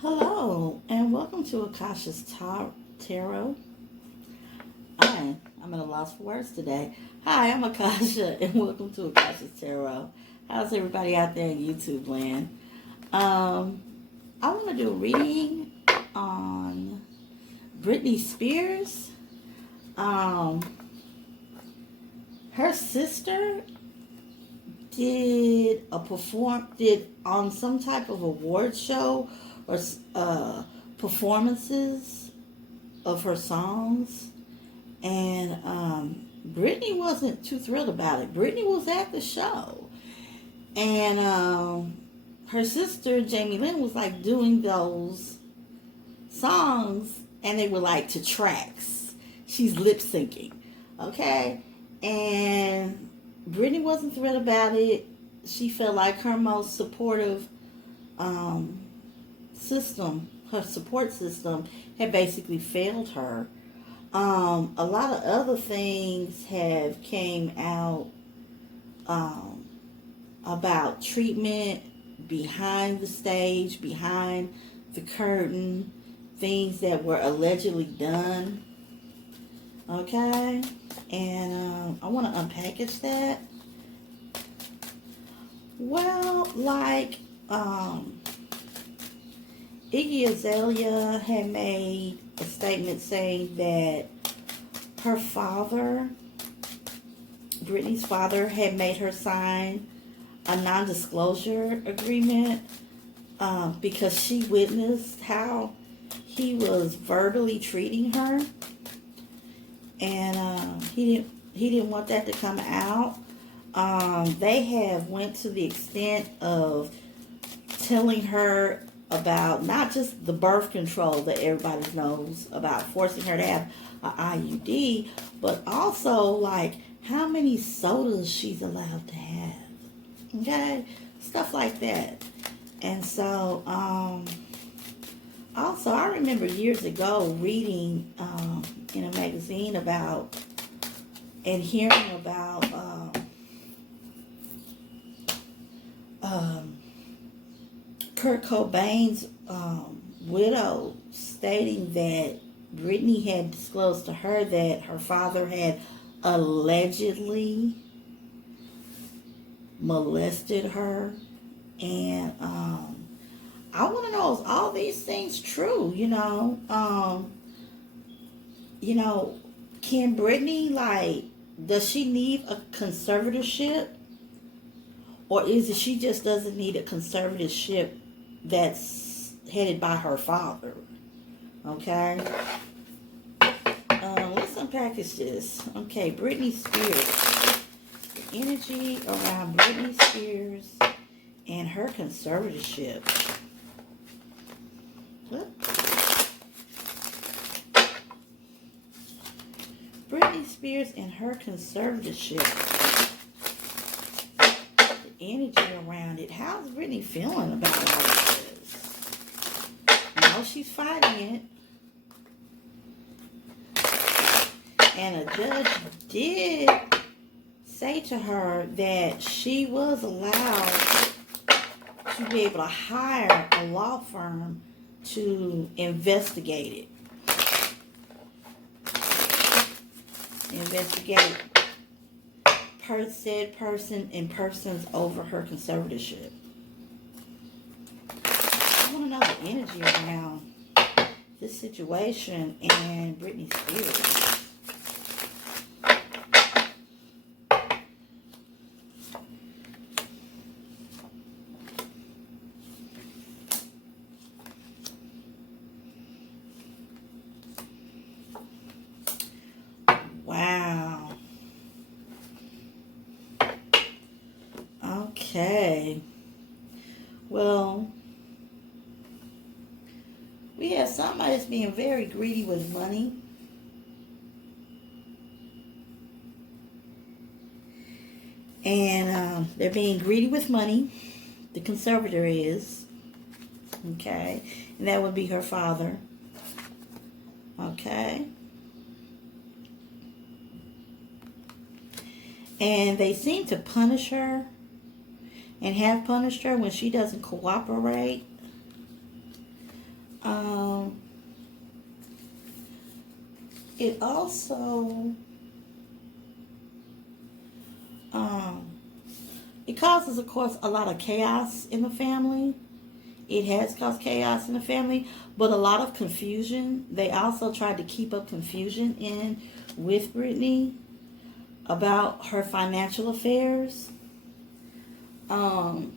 Hello, and welcome to Akasha's Tarot. I'm at a loss for words today. Hi, I'm Akasha, and welcome to Akasha's Tarot. How's everybody out there in YouTube land? I want to do a reading on Britney Spears. Her sister did on some type of award show or performances of her songs, and Britney wasn't too thrilled about it. Britney was at the show, and her sister Jamie Lynn was like doing those songs, and they were like to tracks. She's lip syncing, okay, and Britney wasn't thrilled about it. She felt like her most supportive her support system had basically failed her. A lot of other things have came out about treatment behind the stage, behind the curtain, things that were allegedly done. Okay, and I want to unpackage that. Well, like Iggy Azalea had made a statement saying that her father, Britney's father, had made her sign a non-disclosure agreement because she witnessed how he was verbally treating her, and he didn't want that to come out. They have went to the extent of telling her about not just the birth control that everybody knows about, forcing her to have an IUD, but also like how many sodas she's allowed to have. Okay? Stuff like that. And so, also I remember years ago reading in a magazine about and hearing about Kurt Cobain's widow stating that Britney had disclosed to her that her father had allegedly molested her. And I want to know, is all these things true? Can Britney, like, does she need a conservatorship? Or is it she just doesn't need a conservatorship that's headed by her father? Okay? Let's unpackage this. Okay, Britney Spears. The energy around Britney Spears and her conservatorship. What? Britney Spears and her conservatorship. Energy around it. How's Britney feeling about all of this? No, she's fighting it. And a judge did say to her that she was allowed to be able to hire a law firm to investigate it. Investigate said person and persons over her conservatorship. I want to know the energy around this situation and Britney Spears. Wow. Okay. Well, we have somebody that's being very greedy with money. And they're being greedy with money. The conservator is. Okay. And that would be her father. Okay. And they seem to punish her and have punished her when she doesn't cooperate. Um, it also um, it causes, of course, a lot of chaos in the family. It has caused chaos in the family, but a lot of confusion. They also tried to keep up confusion in with Britney about her financial affairs. Um,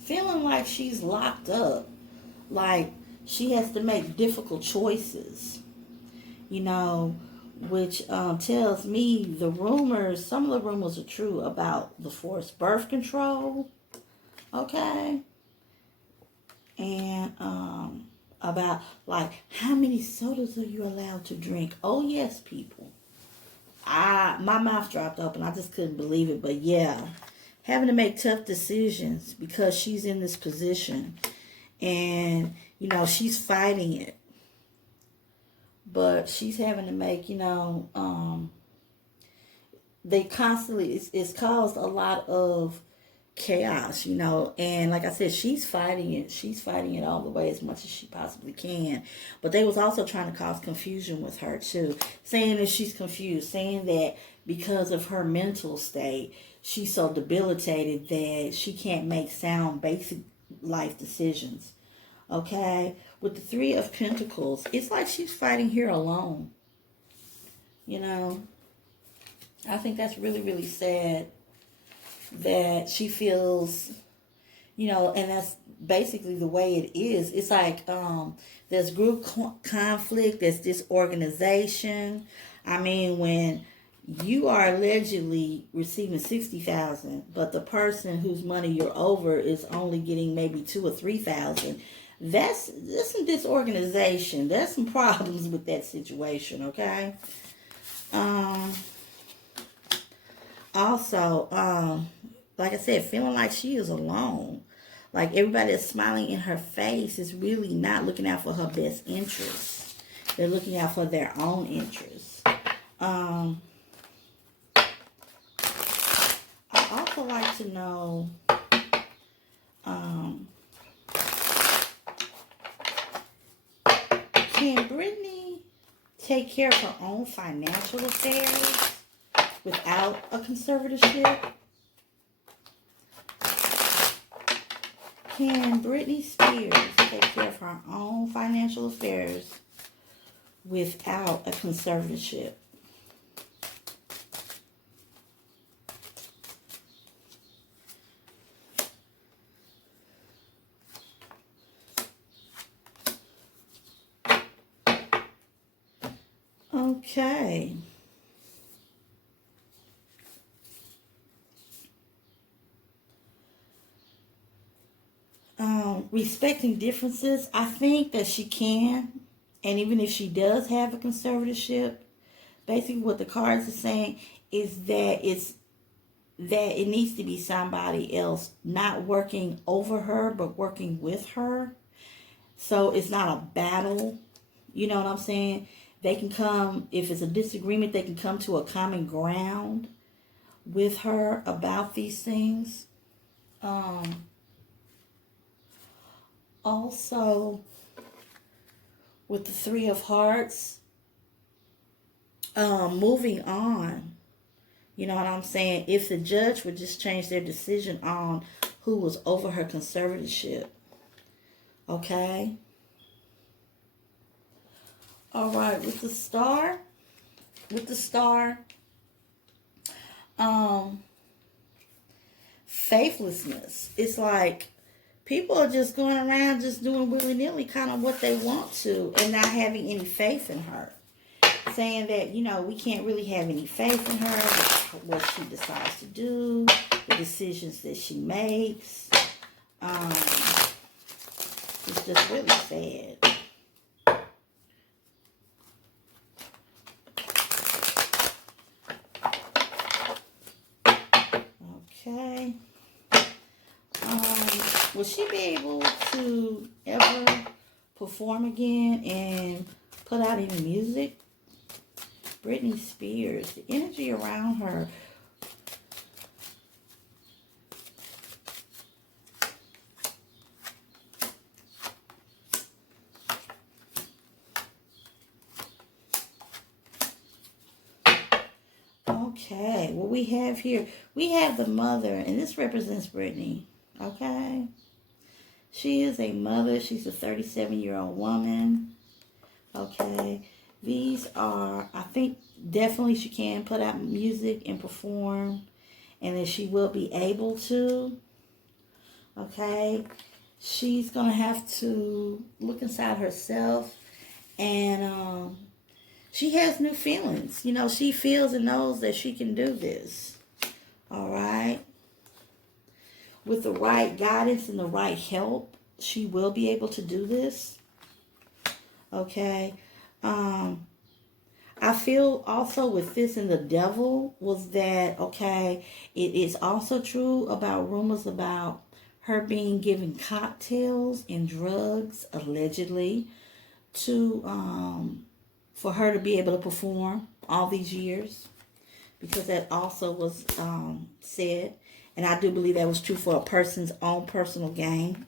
Feeling like she's locked up, like she has to make difficult choices, you know, which tells me some of the rumors are true about the forced birth control, okay, and about like how many sodas are you allowed to drink? Oh yes, people. My mouth dropped open. I just couldn't believe it. But yeah, having to make tough decisions because she's in this position, and she's fighting it, but she's having to make they constantly it's caused a lot of chaos, and like I said, she's fighting it all the way as much as she possibly can. But they was also trying to cause confusion with her too, saying that she's confused, saying that because of her mental state she's so debilitated that she can't make sound basic life decisions. Okay, with the Three of Pentacles, it's like she's fighting here alone. I think that's really, really sad that she feels, and that's basically the way it is. It's like there's group conflict, there's disorganization. I mean, when you are allegedly receiving 60,000, but the person whose money you're over is only getting maybe 2 or 3,000. There's some disorganization. There's some problems with that situation. Okay. Also, like I said, feeling like she is alone. Like everybody that's smiling in her face is really not looking out for her best interests. They're looking out for their own interests. I also like to know, can Britney take care of her own financial affairs without a conservatorship? Can Britney Spears take care of her own financial affairs without a conservatorship? Okay. Respecting differences, I think that she can. And even if she does have a conservatorship, basically what the cards are saying is that it needs to be somebody else not working over her, but working with her. So it's not a battle. You know what I'm saying? They can come, if it's a disagreement, they can come to a common ground with her about these things. Also, with the Three of Hearts, moving on. You know what I'm saying? If the judge would just change their decision on who was over her conservatorship. Okay? All right, with the star, faithlessness. It's like people are just going around just doing willy-nilly kind of what they want to and not having any faith in her. Saying that, we can't really have any faith in her, what she decides to do, the decisions that she makes. It's just really sad. Okay. Will she be able to ever perform again and put out any music? Britney Spears, the energy around her. Okay, what we have here, we have the mother, and this represents Britney. Okay, she is a mother. She's a 37-year-old woman. Okay, these are, I think, definitely she can put out music and perform, and that she will be able to. Okay, she's gonna have to look inside herself, and she has new feelings. You know, she feels and knows that she can do this. All right. With the right guidance and the right help, she will be able to do this. Okay. I feel also with this and the devil was that, okay, it is also true about rumors about her being given cocktails and drugs, allegedly, to for her to be able to perform all these years, because that also was said, and I do believe that was true for a person's own personal gain.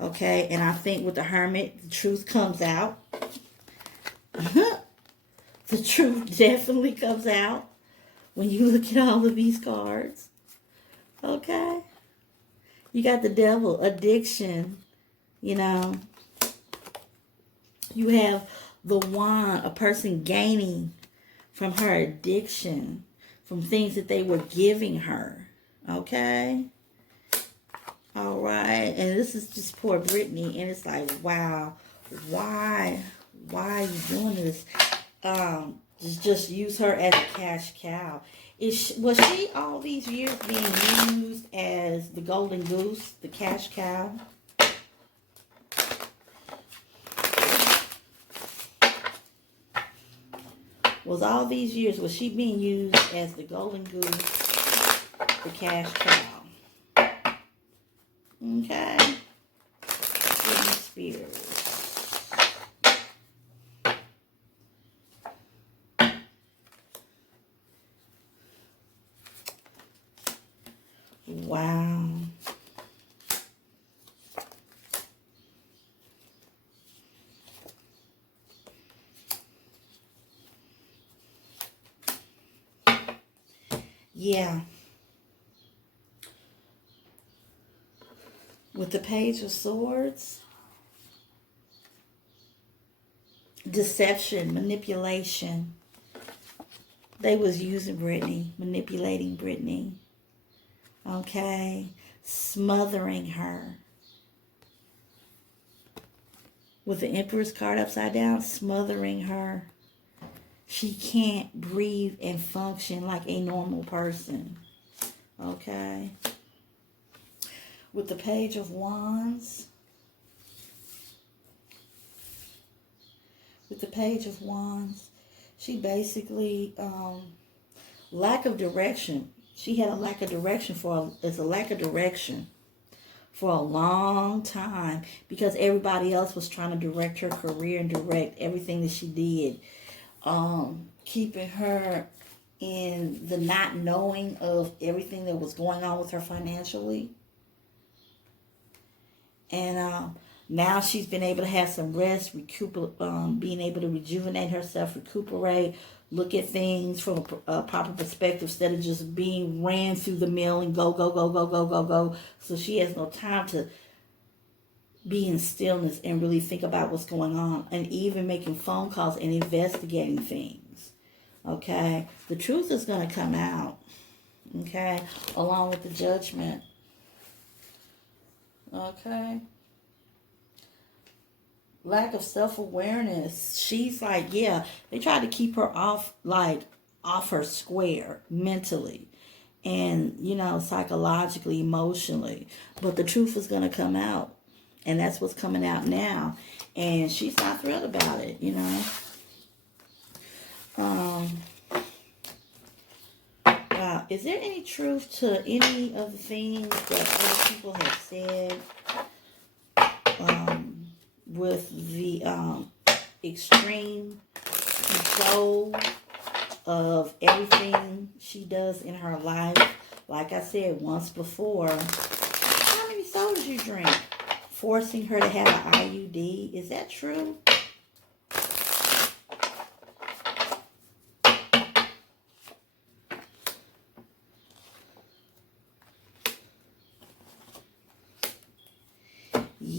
Okay, and I think with the Hermit, the truth comes out. The truth definitely comes out when you look at all of these cards. Okay, you got the devil, addiction, you know. You have the wand, a person gaining from her addiction, from things that they were giving her. Okay? All right. And this is just poor Britney. And it's like, wow, why are you doing this? Just use her as a cash cow. Was she all these years being used as the golden goose, the cash cow? Was all these years, was she being used as the golden goose, the cash cow? Okay. Britney Spears. Wow. Yeah. With the Page of Swords, deception, manipulation. They was using Britney, manipulating Britney. Okay? Smothering her. With the Emperor's card upside down, smothering her. She can't breathe and function like a normal person. Okay? With the Page of Wands. With the Page of Wands, she basically, lack of direction. She had a lack of direction for a long time, because everybody else was trying to direct her career and direct everything that she did. Keeping her in the not knowing of everything that was going on with her financially. And now she's been able to have some rest, being able to rejuvenate herself, recuperate, look at things from a proper perspective instead of just being ran through the mill and go, go, go, go, go, go, go. So she has no time to be in stillness and really think about what's going on, and even making phone calls and investigating things. Okay? The truth is going to come out. Okay? Along with the Judgment. Okay? Lack of self-awareness. She's like, yeah, they tried to keep her off her square mentally and, psychologically, emotionally. But the truth is going to come out. And that's what's coming out now. And she's not thrilled about it, Wow. Is there any truth to any of the things that other people have said with the extreme control of everything she does in her life? Like I said once before, how many sodas you drink? Forcing her to have an IUD. Is that true?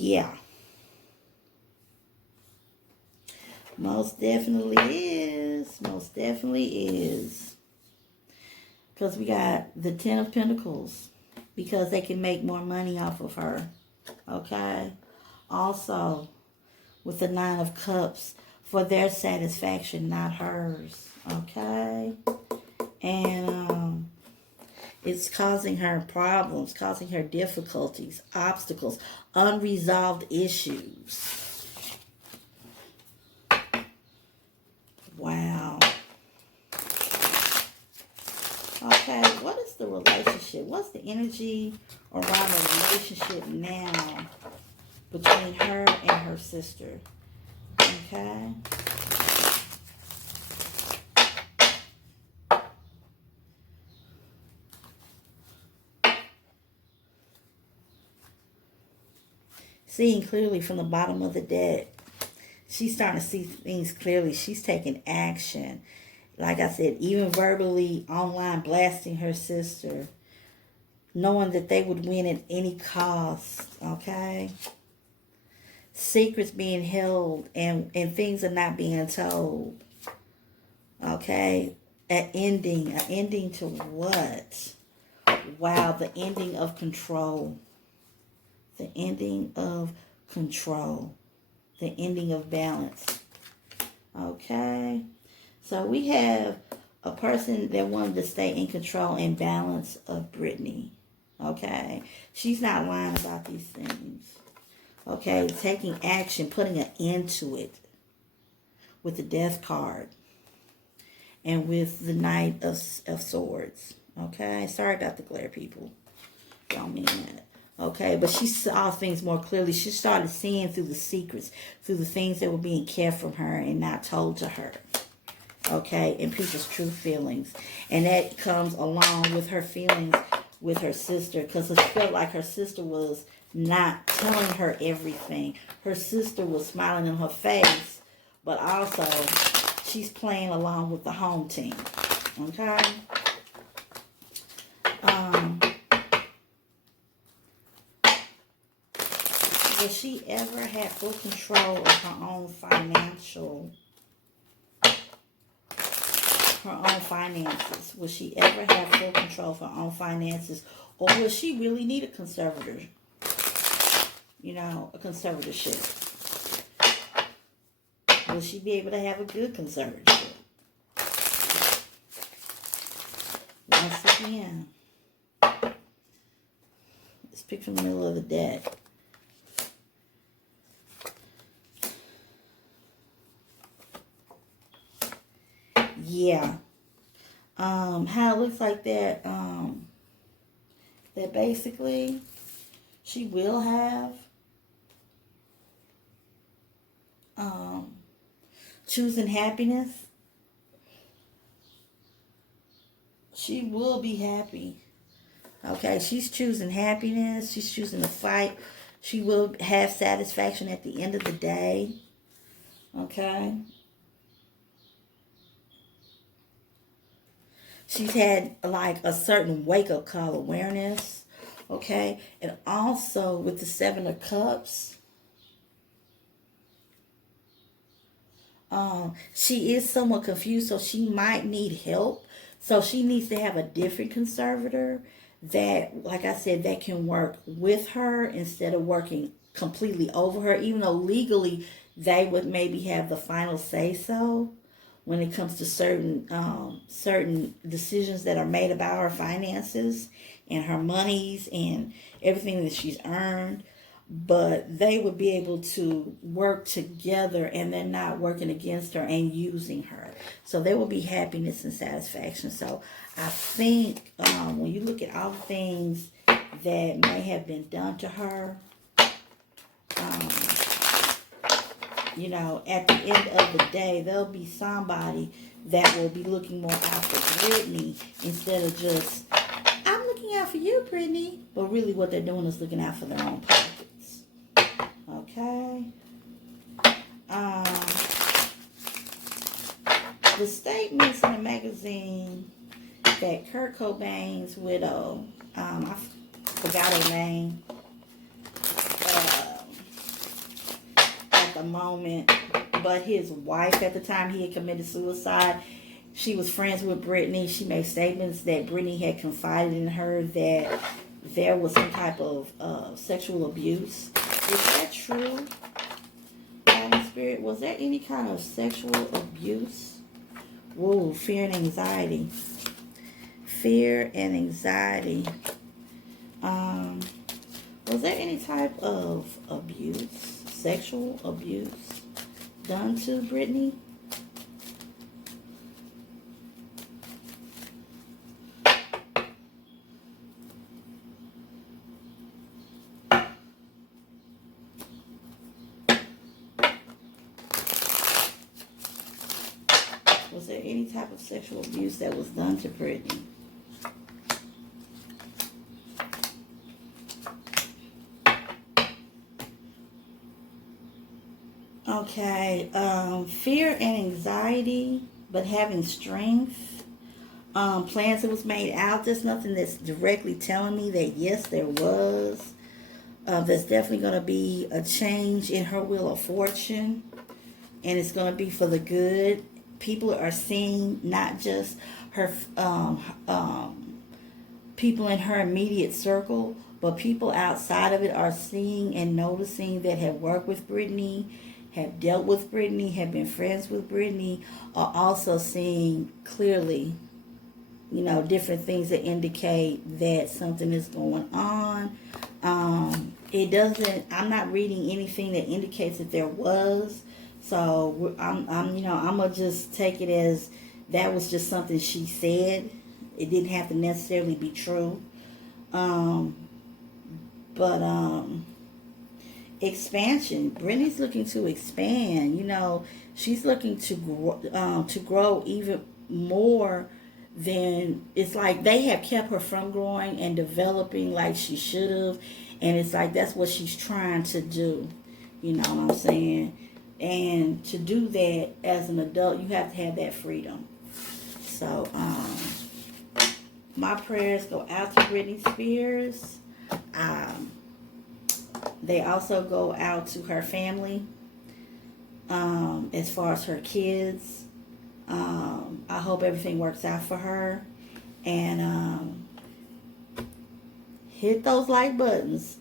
Yeah. Most definitely is. Most definitely is. Because we got the Ten of Pentacles. Because they can make more money off of her. Okay? Also, with the Nine of Cups, for their satisfaction, not hers. Okay? And it's causing her problems, causing her difficulties, obstacles, unresolved issues. Wow. Okay, what is the relationship? What's the energy around the relationship now between her and her sister? Okay. Seeing clearly from the bottom of the deck. She's starting to see things clearly. She's taking action. Like I said, even verbally online blasting her sister, knowing that they would win at any cost. Okay? Secrets being held and things are not being told. Okay? An ending to what? Wow, the ending of control. The ending of control. The ending of balance. Okay? So we have a person that wanted to stay in control and balance of Britney. Okay? She's not lying about these things. Okay? Taking action, putting an end to it with the Death card and with the Knight of Swords. Okay? Sorry about the glare, people. Don't mean that. Okay? But she saw things more clearly. She started seeing through the secrets, through the things that were being kept from her and not told to her. Okay? And people's true feelings. And that comes along with her feelings with her sister, because it felt like her sister was not telling her everything. Her sister was smiling in her face, but also she's playing along with the home team. Okay? Will she ever have full control of her own finances? Will she ever have full control of her own finances? Or will she really need a conservator? You know, a conservatorship. Will she be able to have a good conservatorship? Once again, let's pick from the middle of the deck. Yeah. How it looks like that, that basically she will have choosing happiness. She will be happy. Okay, she's choosing happiness. She's choosing to fight. She will have satisfaction at the end of the day. Okay. She's had like a certain wake-up call awareness. Okay. And also with the Seven of Cups, she is somewhat confused, so she might need help. So she needs to have a different conservator that, like I said, that can work with her instead of working completely over her, even though legally they would maybe have the final say so when it comes to certain decisions that are made about her finances and her monies and everything that she's earned. But they would be able to work together and they're not working against her and using her. So there will be happiness and satisfaction. So I think when you look at all the things that may have been done to her, you know, at the end of the day, there'll be somebody that will be looking more out for Britney instead of just, I'm looking out for you, Britney. But really what they're doing is looking out for their own pockets. Okay. The statements in the magazine that Kurt Cobain's widow, I forgot her name, a moment, but his wife at the time, he had committed suicide. She was friends with Britney. She made statements that Britney had confided in her that there was some type of sexual abuse. Is that true? Holy Spirit, was there any kind of sexual abuse? Whoa, fear and anxiety. Fear and anxiety. Was there any type of abuse, sexual abuse, done to Britney? Was there any type of sexual abuse that was done to Britney? Okay, fear and anxiety, but having strength. Plans that was made out. There's nothing that's directly telling me that yes, there was. There's definitely going to be a change in her wheel of fortune, and it's going to be for the good. People are seeing not just her people in her immediate circle, but people outside of it are seeing and noticing that have worked with Britney, have dealt with Britney, have been friends with Britney, are also seeing clearly, different things that indicate that something is going on. I'm not reading anything that indicates that there was. So I'm gonna just take it as that was just something she said. It didn't have to necessarily be true. Expansion. Britney's looking to expand. She's looking to grow even more than, it's like they have kept her from growing and developing like she should have, and it's like that's what she's trying to do. You know what I'm saying? And to do that as an adult, you have to have that freedom. So, my prayers go out to Britney Spears. They also go out to her family, as far as her kids. I hope everything works out for her. And hit those like buttons.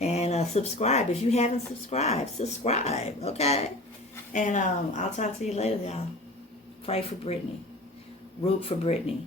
And subscribe. If you haven't subscribed, subscribe, okay? And I'll talk to you later, y'all. Pray for Britney. Root for Britney.